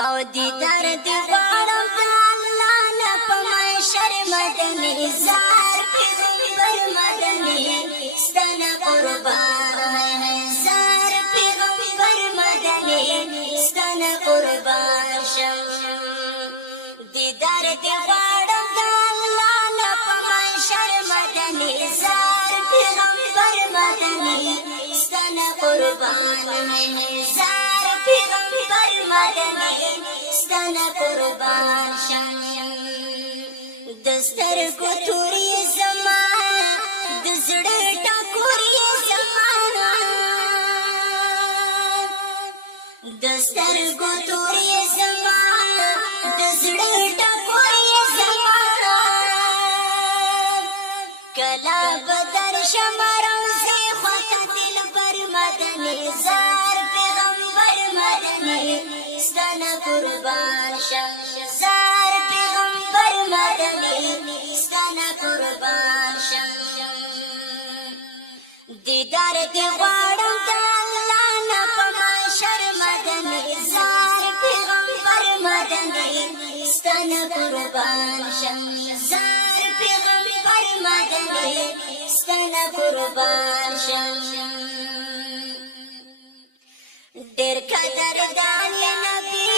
او دیدار دی غواړم د الله نه په محشر مدني زار پیغمبر مدني ستنه قربان زار پیغمبر مدني ستنه قربان شم دیدار دی غواړم د الله نه په محشر مدني زار پیغمبر مدني ستنه قربان زار پیغمبر مدني ستنه قربان شم دستر کو توري زما د زړه ټکوري زما دستر کو توري زما د زړه ټکوري زما کلا بدر شمارم زه خط دل پر مدني زار پیغمبر مدني ستنه قربان شم زار پیغمبر مدني ستنه قربان شم دیدار دی غواړم د الله نه په محشر مدني زار پیغمبر مدني ستنه قربان شم زار پیغمبر مدني ستنه قربان شم ډېر قدردان یا نبی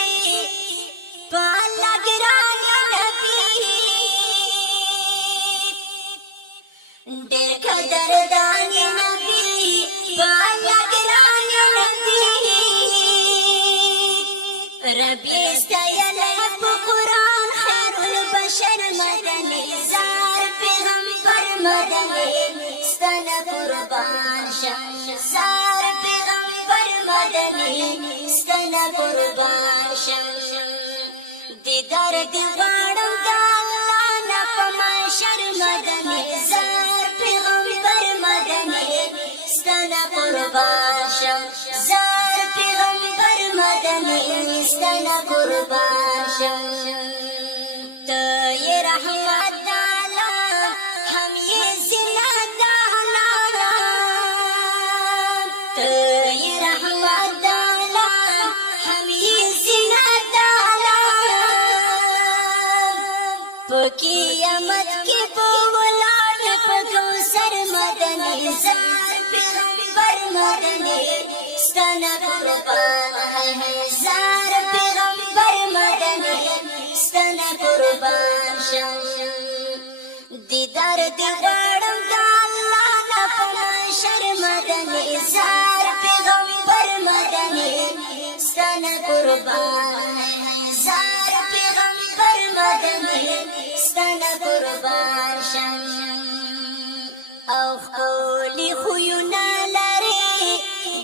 په الله ګران یا نبی ډېر قدردان یا نبی په الله ګران یا نبی ربي استایلی په قرآن خیر البشر مدني زار پیغمبر مدني ستنه قربان شم زار پیغمبر مدني ستنه قربان شم دیدار دی غواړم د الله نه په محشر مدني زار پیغمبر مدني ستنه قربان شم زار پیغمبر مدني ستنه قربان شم ته یې رحمت د عالم هم یې زینت د عالم ته یې رحمت د عالم هم یې زینت د عالم په قیامت کې به ولاړ په کوثر مدني زار پیغمبر مدني ستنه قربان زار پیغمبر مدني ستنه قربان شم دیدار دی غواړم د الله نه په محشر مدني زار پیغمبر مدني ستنه قربان زار پیغمبر مدني ستنه قربان شم او خپلې خویونه لري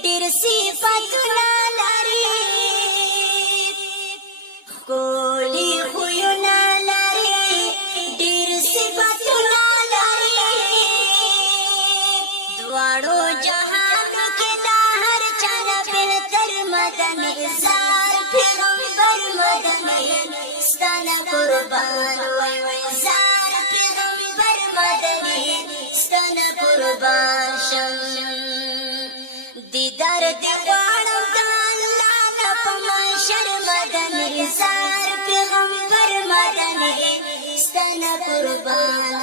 ډېر صفتونه لري ښکلي خویونه لري ډېر صفتونه لري دواړو جهانو کې د هر چا نه بهتر مدني زار پیغمبر مدني ستنه قربان وای زار پیغمبر مدني ستنه قربان شم دیدار دی غواړم د الله نه په محشر مدني زار پیغمبر مدني ستنه قربان